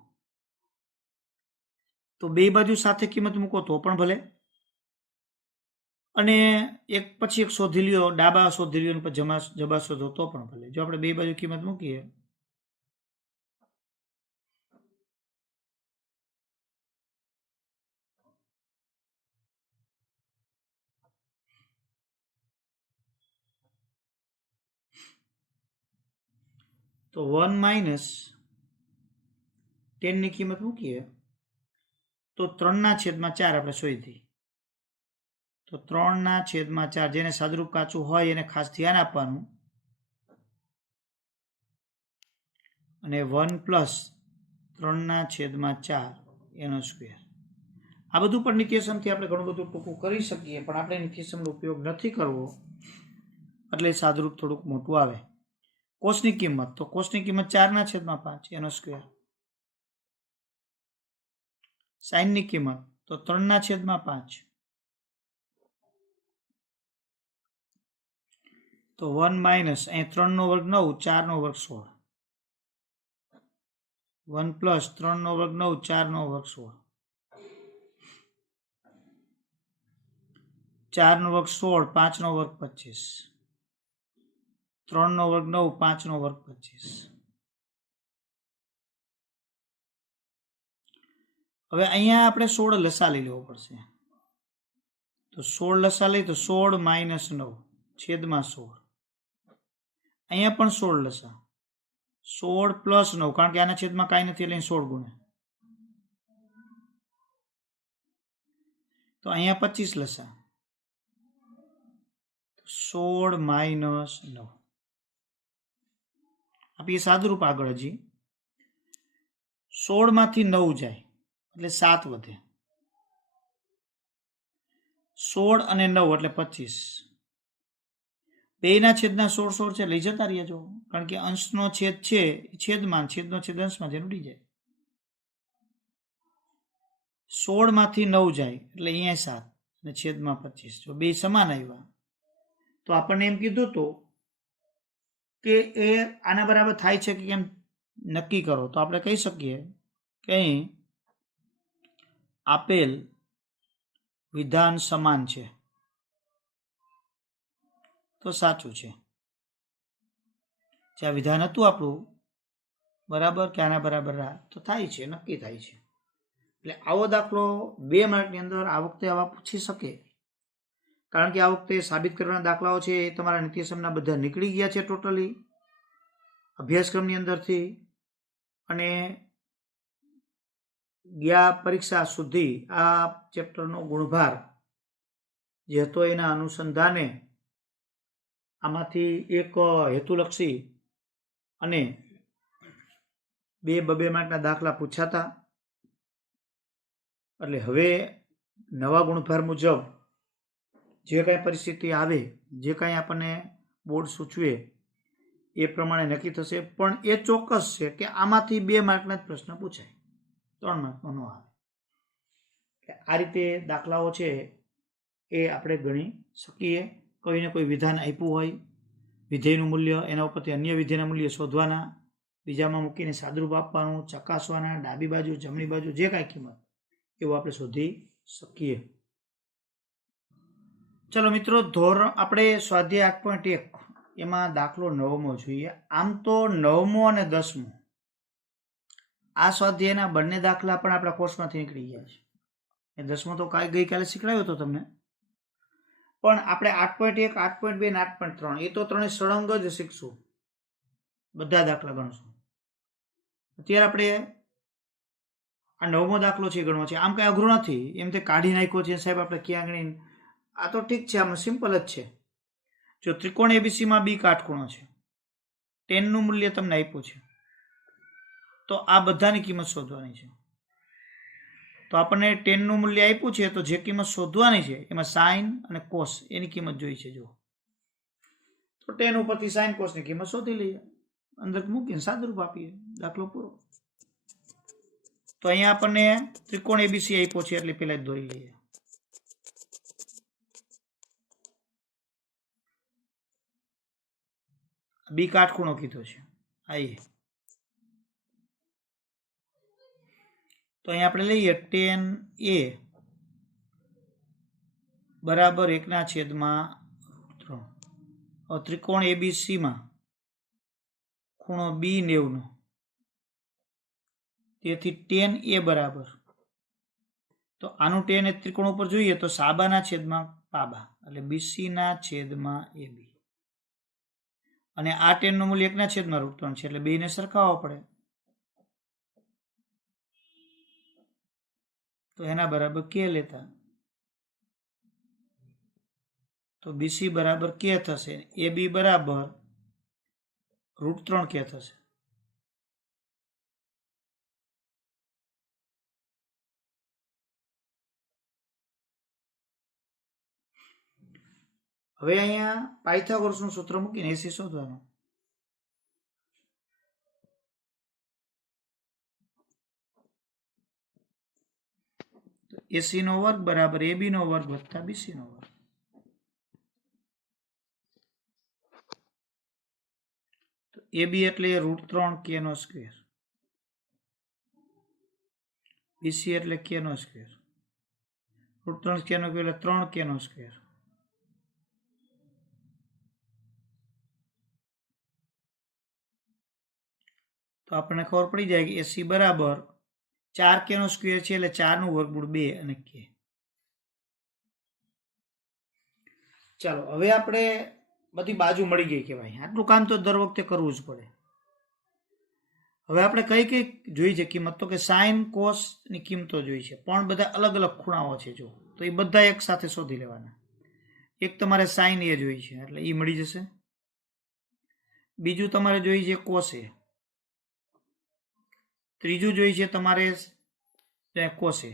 તો બે બાજુ સાથે કિંમત મૂકો તો પણ ભલે, અને એક પછી એક શોધી લ્યો, ડાબા શોધી લ્યો પછી જબા શોધો તો પણ ભલે. જો આપણે બે બાજુ કિંમત મૂકીએ તો 1 - 10ની કિંમત મૂકીએ તો 3/4 આપણે શોધી. તો 3/4 જેને સાદુરૂપ કાચું હોય એને ખાસ ધ્યાન આપવાનું. અને 1 + 3/4 એનો સ્ક્વેર. આ બધું પણ નિત્યસમથી આપણે ઘણું બધું ટૂંકું કરી શકીએ, પણ આપણે નિત્યસમનો ઉપયોગ નથી કરવો એટલે સાદુરૂપ થોડુંક મોટું આવે. કોસની કિંમત, તો કોસની કિંમત 4/5 એનો સ્ક્વેર. સાઇનની કિંમત તો 3/5, તો 1 માઇનસ અહીં 3 નો વર્ગ 9, 4 નો વર્ગ 16, 1 પ્લસ 3 નો વર્ગ 9, 4 નો વર્ગ 16, 4 નો વર્ગ 16, 5 નો વર્ગ 25, 3 નો વર્ગ 9, 5 નો વર્ગ 25. હવે અહીંયા આપણે 16 લસા લઈ લેવો પડશે. તો 16 લસા લઈ તો 16 માઇનસ 9 છેદમાં 16. અહીંયા પણ 16 લસા, 16 પ્લસ 9, કારણ કે આના છેદમાં કાંઈ નથી એટલે 16 ગુણે. તો અહીંયા 25 લસા, 16 માઇનસ 9. આપીએ સાદુરૂપ આગળ. હજી 16 માંથી 9 જાય એટલે 7 વધે. 16 અને 9 એટલે 25. બેના છેદના 16 છે, લઈ જતા રહ્યા જો, કારણ કે અંશનો છેદ છે છેદમાં, છેદનો છેદ અંશમાં જેનું ઉડી જાય. 16 માંથી 9 જાય એટલે અહીંયા 7 અને છેદમાં 25. જો બે સમાન આવ્યા તો આપણને એમ કીધું હતું કે એ આના બરાબર થાય છે કે કેમ નક્કી કરો. તો આપણે કહી શકીએ કે અહીં આપેલ વિધાન સમાન છે, તો સાચું છે. જે આ વિધાન હતું આપણું બરાબર કે આના બરાબર તો થાય છે, નક્કી થાય છે. એટલે આવો દાખલો 2 માર્કની અંદર આ વખતે આવા પૂછી શકે, કારણ કે આ વખતે સાબિત કરવાના દાખલાઓ છે એ તમારા નિત્યસમના બધા નીકળી ગયા છે ટોટલી અભ્યાસક્રમની અંદરથી, અને ગયા પરીક્ષા સુધી આ ચેપ્ટરનો ગુણભાર જે હતો એના અનુસંધાને આમાંથી એક હેતુલક્ષી અને 2 માર્કના દાખલા પૂછાતા. એટલે હવે નવા ગુણભાર મુજબ જે કાંઈ પરિસ્થિતિ આવે, જે કાંઈ આપણને બોર્ડ સૂચવે એ પ્રમાણે નક્કી થશે. પણ એ ચોક્કસ છે કે આમાંથી 2 માર્કના જ પ્રશ્ન પૂછાય, 3 માર્કનો ન આવે. આ રીતે દાખલાઓ છે એ આપણે ગણી શકીએ. કોઈને કોઈ વિધાન આપ્યું હોય, વિધેયનું મૂલ્ય, એના ઉપરથી અન્ય વિધેયના મૂલ્ય શોધવાના, બીજામાં મૂકીને સાદુરૂપ આપવાનું, ચકાસવાના, ડાબી બાજુ જમણી બાજુ જે કાંઈ કિંમત એવું આપણે શોધી શકીએ. ચલો મિત્રો, આપણે સ્વાધ્યાય 8.1 એમાં દાખલો 9મો જોઈએ. આમ તો 9મો અને 10મો આ સ્વાધ્યાયના બંને દાખલા પણ આપણા કોર્સમાંથી નીકળી ગયા છે. 10મો તો ગઈકાલે શીખવાડ્યો હતો તમને, પણ આપણે 8.1, 8.2 અને 8.3 એ તો ત્રણે સળંગ જ શીખશું, બધા દાખલા ગણશું. અત્યારે આપણે આ 9મો દાખલો છે ગણવો છે. આમ કંઈ અઘરો નથી, એમ તે કાઢી નાખ્યો છે સાહેબ આપણે ક્યાં ગણી, આ તો ઠીક છે, આમાં સિમ્પલ જ છે. જો ત્રિકોણ એબીસીમાં બી કાટખૂણો છે, 10નું મૂલ્ય તમને આપ્યું છે, તો આ બધાની કિંમત શોધવાની છે. તો આપણને 10નું મૂલ્ય આપ્યું છે, તો જે કિંમત શોધવાની છે એમાં સાઇન અને કોસ એની કિંમત જોઈ છે. જો તો 10 ઉપરથી સાઇન કોસની કિંમત શોધી લઈએ, અંદર મૂકીને સાદુરૂપ આપીએ, દાખલો પૂરો. તો અહીંયા આપણને ત્રિકોણ એબીસી આપ્યો છે એટલે પહેલા જ દોરી લઈએ. બી કાટખૂણો કીધો છે, આઈએ તો અહીંયા આપણે લઈએ tan A બરાબર 1/3. ત્રિકોણ એબીસીમાં ખૂણો બી 90નો, તેથી tan A બરાબર, તો આનું tan એ ત્રિકોણ ઉપર જોઈએ તો સાબાના છેદમાં પાબા એટલે બીસીના છેદમાં AB, અને આ tanનું મૂલ્ય 1/3 છે એટલે બેને સરખાવવા પડે, તો એના બરાબર k લેતા, તો બીસી બરાબર k થશે, AB બરાબર √3k થશે. હવે અહીંયા પાયથાગોરસનું સૂત્ર મૂકીને એસી શોધવાનું. એસી નો વર્ગ બરાબર એબી નો વર્ગ વત્તા બીસી નો વર્ગ. તો એબી એટલે √3 k નો સ્ક્વેર, બીસી એટલે k નો સ્ક્વેર, √3 k નો સ્ક્વેર એટલે 3 k નો સ્ક્વેર. તો આપણને ખબર પડી જાય કે એસી બરાબર 4 k નો સ્ક્વેર છે એટલે 4 નું વર્ગમૂળ 2 અને k. ચાલો હવે આપણે બધી બાજુ મળી ગઈ કહેવાય. આટલું કામ તો દર વખતે કરવું જ પડે. હવે આપણે કઈ જોઈ છે કિંમત? તો કે સાઇન કોસ ની કિંમતો જોઈ છે, પણ બધા અલગ અલગ ખૂણાઓ છે. જો તો એ બધા એક સાથે શોધી લેવાના. એક તમારે સાઇન એ જોઈ છે એટલે એ મળી જશે. બીજું તમારે જોઈ છે કોસ એ. ત્રીજું જોઈ છે તમારે કોસ એ.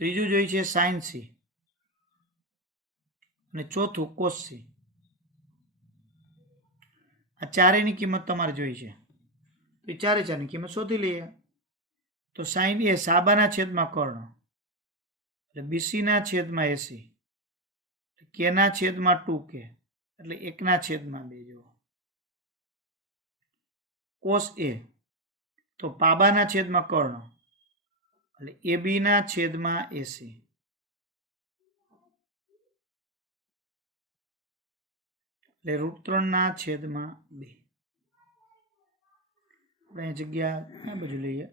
ત્રીજું જોઈ છે સાઇન સી અને ચોથું કોસ સી. આ ચારેયની કિંમત તમારે જોઈ છે. તો ચારે ચારની કિંમત શોધી લઈએ. તો સાઇન એ સાબાના છેદમાં કર્ણ એટલે બીસીના છેદમાં એસી, કેના છેદમાં 2k એટલે 1/2 જુઓ. કોસ એ તો પાબાના છેદમાં કર્ણ એટલે એબીના છેદમાં એસી, એટલે √3/2. આપણે જગ્યા આ બાજુ લઈએ.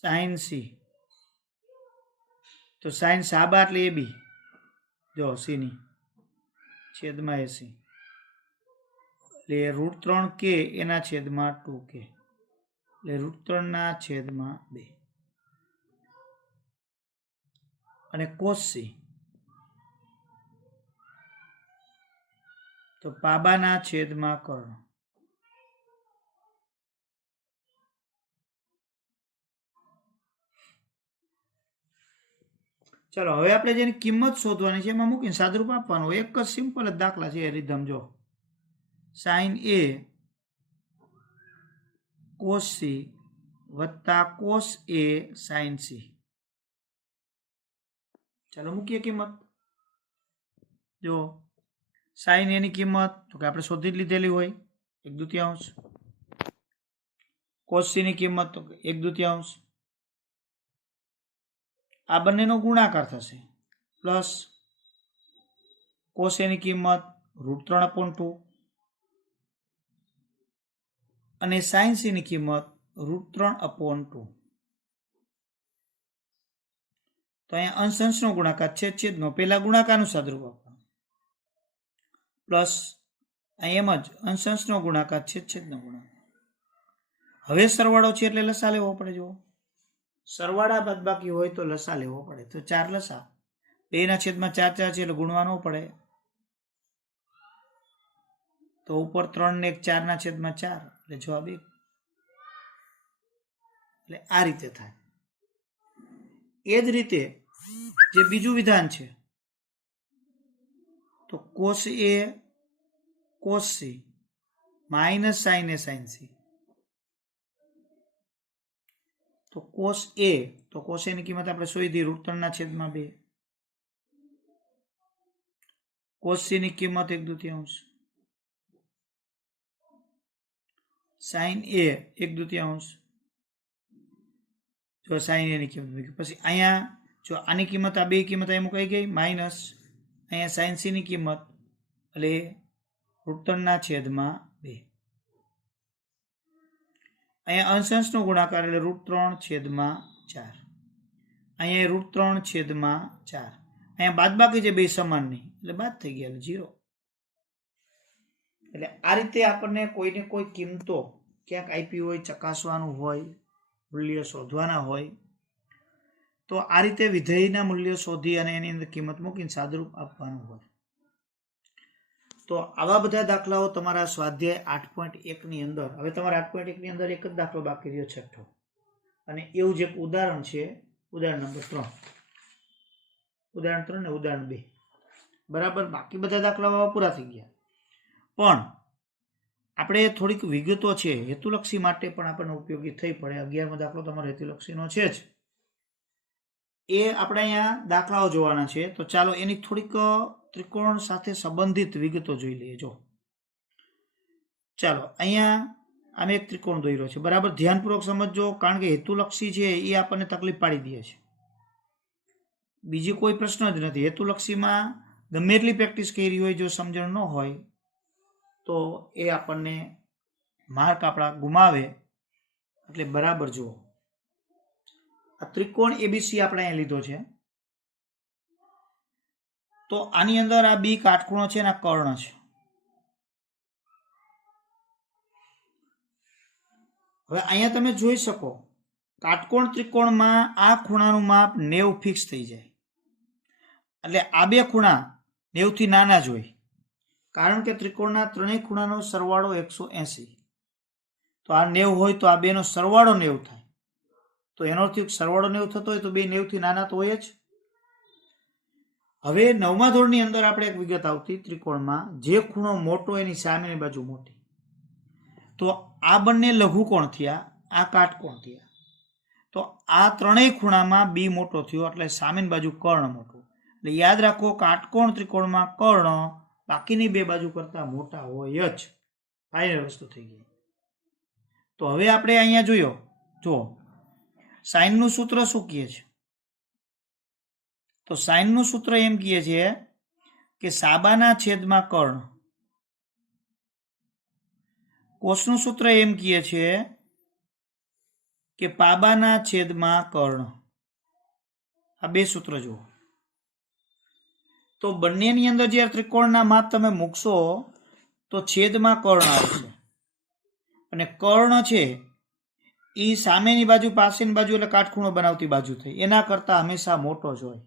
સાઇન સી તો સાઇન સાબા એટલે એબી, જો સીની છેદમાં એસી એટલે √3k એના છેદમાં 2k એટલે √3/2. અને કોસ સી તો પાબાના છેદમાં કર્ણ. ચાલો હવે આપણે જેની કિંમત શોધવાની છે એમાં મૂકીને સાદુરૂપ આપવાનું. એક જ સિમ્પલ જ દાખલા છે. રીધમ જો સાઇન એ કોસ સી વત્તા કોસ એ સાઇન સી. ચાલો મૂકીએ કિંમત. જો સાઇન એની કિંમત તો કે આપણે શોધી જ લીધેલી હોય 1/2. કોસ સી ની કિંમત તો 1/2. આ બંનેનો ગુણાકાર થશે પ્લસ કોસ એની કિંમત √3/2 અને સાઇન સી ની કિંમત √3/2. તો અહીંયા અંશ અંશનો ગુણાકાર છેદનો પહેલા ગુણાકારનું સાદુરૂપ આપવાનું પ્લસ અહીં એમ જ અંશ અંશનો ગુણાકાર છેદનો ગુણાકાર. હવે સરવાળો છે એટલે લસા લેવો પડે. જો સરવાળા બાદબાકી હોય તો લસા લેવો પડે. તો 4 લસા 2/4 4 છે એટલે ગુણવાનો પડે. તો ઉપર 3 ને 1 4/4 એટલે જવાબ 1. એટલે આ રીતે થાય. એ જ રીતે જે બીજું વિધાન છે તો કોસ એ કોસ સી માઇનસ સાઇન એ સાઇન સી. તો કોસ એની કિંમત આપણે શોધી √3/2. કોસ સી ની કિંમત 1/2. સાઇન એ 1/2. જો સાઇન એની કિંમત પછી અહીંયા જો આની કિંમત આ બે કિંમત અહીંયા મુકાઈ ગઈ માઇનસ અહીંયા સાઇન સી ની કિંમત એટલે √3/2. અહીંયા અંશ અંશનો ગુણાકાર એટલે √3/4. અહીંયા √3/4. અહીંયા બાદબાકી છે બે સમાન નહીં એટલે બાદ થઈ ગયા 0. એટલે આ રીતે આપણને કોઈને કોઈ કિંમતો ક્યાંક આપી હોય, ચકાસવાનું હોય, મૂલ્ય શોધવાના હોય તો આ રીતે વિધેયના મૂલ્યો શોધી અને એની અંદર કિંમત મૂકીને સાદુરૂપ આપવાનું હોય. તો આવા બધા દાખલાઓ તમારા સ્વાધ્યાય 8.1 ની અંદર. હવે તમારા 8.1 ની અંદર એક જ દાખલો બાકી રહ્યો, છઠ્ઠો, અને એવું જ એક ઉદાહરણ છે, ઉદાહરણ નંબર 3, ઉદાહરણ 3 ને ઉદાહરણ 2. બરાબર, બાકી બધા દાખલાઓ પૂરા થઈ ગયા. પણ આપણે થોડીક વિગતો છે હેતુલક્ષી માટે પણ આપણને ઉપયોગી થઈ પડે. 11મો દાખલો તમારો હેતુલક્ષીનો છે જ, એ આપણે અહીંયા દાખલાઓ જોવાના છે. તો ચાલો એની થોડીક ત્રિકોણ સાથે સંબંધિત વિગતો જોઈ લઈએ. જો ચાલો, અહીંયા આને એક ત્રિકોણ દોર્યો છે, બરાબર. ધ્યાનપૂર્વક સમજજો, કારણ કે હેતુલક્ષી છે એ આપણને તકલીફ પાડી દે છે. બીજી કોઈ પ્રશ્ન જ નથી. હેતુલક્ષીમાં ગમે એટલી પ્રેક્ટિસ કરી હોય, જો સમજણ ન હોય તો એ આપણને માર્ક આપણા ગુમાવે. એટલે બરાબર જુઓ, આ ત્રિકોણ એબીસી આપણે અહીંયા લીધો છે. તો આની અંદર આ બી કાટખૂણો છે અને આ કર્ણ છે. હવે અહીંયા તમે જોઈ શકો, કાટકોણ ત્રિકોણમાં આ ખૂણાનું માપ 90 ફિક્સ થઈ જાય. એટલે આ બે ખૂણા 90 થી નાના જ હોય, કારણ કે ત્રિકોણના ત્રણેય ખૂણાનો સરવાળો 180. તો આ 90 હોય તો આ બેનો સરવાળો 90 થાય. તો એનો અર્થ સરવાળો 90 થતો હોય તો બે 90 થી નાના તો હોય જ. હવે 9મા ધોરણની અંદર આપણે એક વિગત આવતી ત્રિકોણમાં, જે ખૂણો મોટો એની સામેની બાજુ મોટી. તો આ બંને લઘુકોણ થયા, આ કાટકોણ થયા. તો આ ત્રણેય ખૂણામાં બી મોટો થયો, એટલે સામેની બાજુ કર્ણ મોટો. એટલે યાદ રાખો, કાટકોણ ત્રિકોણમાં કર્ણ બાકીની બે બાજુ કરતા મોટા હોય જ. ફાઇનલ વસ્તુ થઈ ગઈ. તો હવે આપણે અહીંયા જોયો, જો સાઇનનું સૂત્ર શું કહે છે? તો સાઇનનું સૂત્ર એમ કહે છે કે સાબાના છેદમાં કર્ણ. કોસનું સૂત્ર એમ કહે છે કે પાબાના છેદમાં કર્ણ. આ બે સૂત્ર જુઓ. તો બંનેની અંદર જ્યારે ત્રિકોણના માપ તમે મૂકશો તો છેદમાં કર્ણ આવશે. અને કર્ણ છે એ સામેની બાજુ, પાસેની બાજુ એટલે કાટખૂણો બનાવતી બાજુ થઈ, એના કરતાં હંમેશા મોટો જ હોય.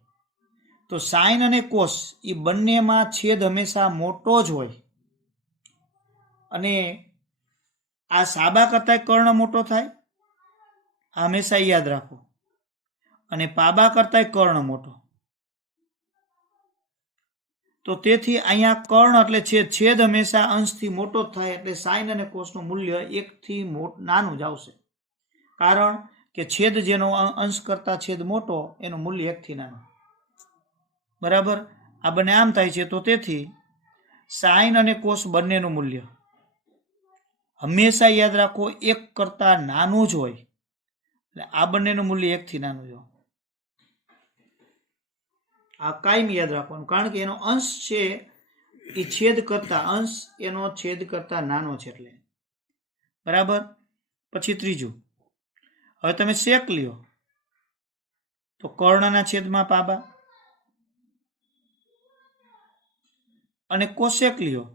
તો સાઇન અને કોસ એ બંનેમાં છેદ હંમેશા મોટો જ હોય. અને આ સાબા કરતાં કર્ણ મોટો થાય, આ હંમેશા યાદ રાખો. અને પાબા કરતાં કર્ણ મોટો. તો તેથી અહીંયા કર્ણ એટલે છેદ, છેદ હંમેશા અંશથી મોટો જ થાય. એટલે સાઇન અને કોસનું મૂલ્ય 1 થી નાનું જ આવશે. કારણ કે છેદ જેનો અંશ કરતા છેદ મોટો, એનું મૂલ્ય 1 થી નાનું. બરાબર, આ બંને આમ થાય છે. તો તેથી સાઇન અને કોસ બંનેનું મૂલ્ય હંમેશા યાદ રાખો 1 કરતા નાનું જ હોય. એટલે આ બંનેનું મૂલ્ય 1 થી નાનું જ હોય. આ કાયમ યાદ રાખવાનું, કારણ કે એનો અંશ છે એ છેદ કરતા, અંશ એનો છેદ કરતા નાનો છે. એટલે બરાબર. પછી ત્રીજું, હવે તમે સેક લ્યો તો કર્ણના છેદમાં પાબા, અને કોસેક લ્યો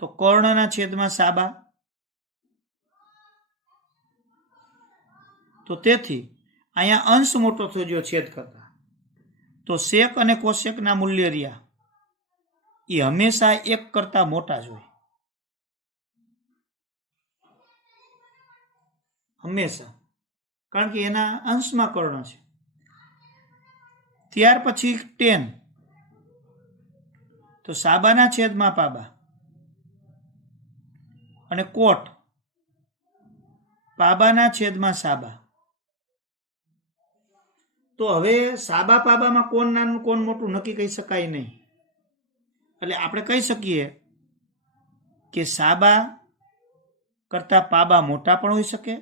તો કર્ણના છેદમાં સાબા. તો તેથી અહીંયા અંશ મોટો થઈ ગયો છેદ કરતા. તો સેક અને કોસેકના મૂલ્ય રહ્યા એ હંમેશા 1 કરતા મોટા જ હોય. હંમેશા, કારણ કે એના અંશમાં કર્ણ છે. ત્યાર પછી ટેન, તો સાબાના છેદમાં પાબા, અને કોટ પાબાના છેદમાં સાબા. તો હવે સાબા પાબામાં કોણ નાનું કોણ મોટું નક્કી કહી શકાય નહીં. એટલે આપણે કહી શકીએ કે સાબા કરતા પાબા મોટા પણ હોઈ શકે,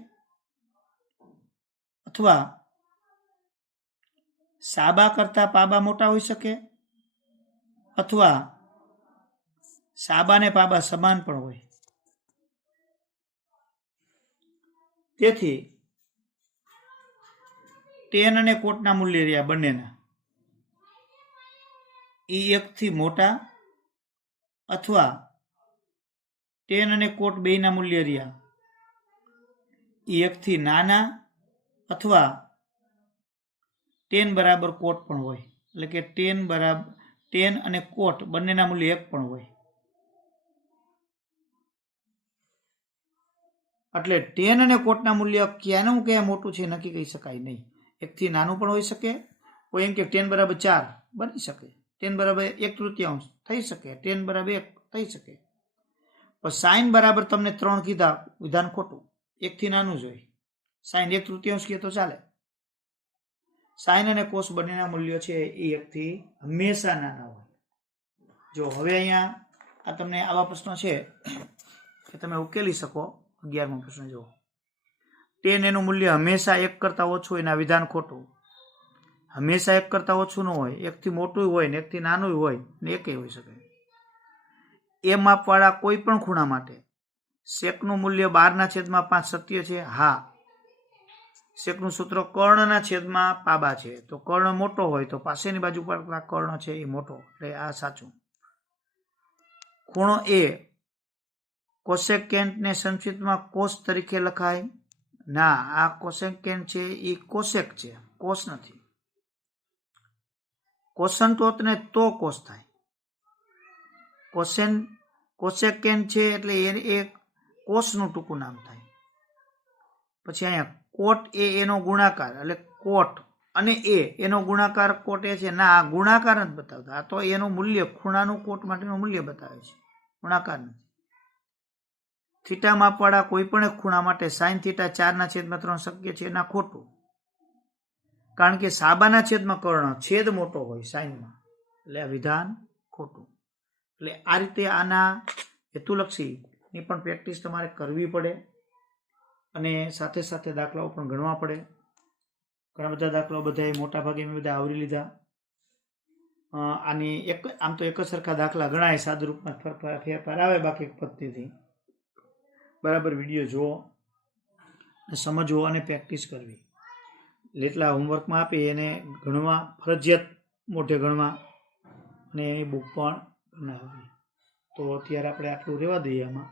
અથવા સાબા કરતા પાબા મોટા હોઈ શકે, અથવા સાબા ને પાબા સમાન પણ હોય. તેથી ટેન અને કોટના મૂલ્ય રહ્યા બંનેના એ 1 થી મોટા, અથવા ટેન અને કોટ બેયના મૂલ્ય રહ્યા એ 1 થી નાના, અથવા ટેન બરાબર કોટ પણ હોય. એટલે કે ટેન અને કોટ બંનેના મૂલ્ય 1 પણ હોય. એટલે ટેન અને કોટના મૂલ્ય ક્યાંનું ક્યાં મોટું છે નક્કી કહી શકાય નહીં. 1 થી નાનું પણ હોઈ શકે કોઈ એમ કે 10 બરાબર 4 બની શકે, 10 બરાબર 1/3 થઈ શકે, 10 બરાબર 1 થઈ શકે, પણ સાઈન બરાબર તમને 3 કીધા, વિધાન ખોટું. 1 થી નાનું જ હોય. સાઈન 1/3 કહે તો ચાલે. સાઈન અને કોસ બંનેના મૂલ્યો છે એ 1 થી હંમેશા નાના હોય. જો હવે અહીંયા આ તમને આવા પ્રશ્નો છે કે તમે ઉકેલી શકો. 11મો પ્રશ્ન જુઓ. 10 એનું મૂલ્ય હંમેશા 1 કરતાં ઓછું હોય, એના વિધાન ખોટું. હંમેશા 1 કરતાં ઓછું ન હોય, 1 થી મોટું હોય ને 1 થી નાનું હોય ને 1 હોઈ શકે. એ માપવાળા કોઈ પણ ખૂણા માટે સેકનું મૂલ્ય 12/5 સત્ય છે. હા. સેકનું સૂત્ર કર્ણના છેદમાં પાબા છે, તો કર્ણ મોટો હોય તો પાસેની બાજુ પર કર્ણ છે એ મોટો, એટલે આ સાચું. ખૂણો એ કોસેકેન્ટ ને સંસ્કૃતમાં કોસ તરીકે લખાય? ના, આ કોસેકેન્ટ છે એ કોસેક છે, કોસ નથી. કોસન્ટ હોત ને તો કોસ થાય. કોસેકેન્ટ છે એટલે એ કોસનું ટૂંકું નામ થાય. પછી અહીંયા કોટ એ એનો ગુણાકાર, એટલે કોટ અને એનો ગુણાકાર કોટ એ છે. ના, આ ગુણાકાર નથી બતાવતા, આ તો એનું મૂલ્ય, ખૂણાનું કોટ માટેનું મૂલ્ય બતાવે છે, ગુણાકાર નથી. થીટા માપવાળા કોઈ પણ એક ખૂણા માટે સાઈન થીટા 4/3 શક્ય છે, એના ખોટું. કારણ કે સાબાના છેદમાં કર્ણ, છેદ મોટો હોય સાઈનમાં, એટલે આ વિધાન ખોટું. એટલે આ રીતે આના હેતુલક્ષીની પણ પ્રેક્ટિસ તમારે કરવી પડે અને સાથે સાથે દાખલાઓ પણ ગણવા પડે. ઘણા બધા દાખલાઓ બધાએ મોટા ભાગે મેં બધા આવરી લીધા. આની આમ તો એક જ સરખા દાખલા ગણાય, સાદુરૂપમાં ફેરફાર આવે બાકી પદ્ધતિથી. બરાબર વિડીયો જુઓ, સમજવો અને પ્રેક્ટિસ કરવી. જેટલા હોમવર્કમાં આપી એને ગણવા, ફરજિયાત મોઢે ગણવા, અને એની બુક પણ બનાવવી. તો અત્યારે આપણે આટલું રહેવા દઈએ આમાં.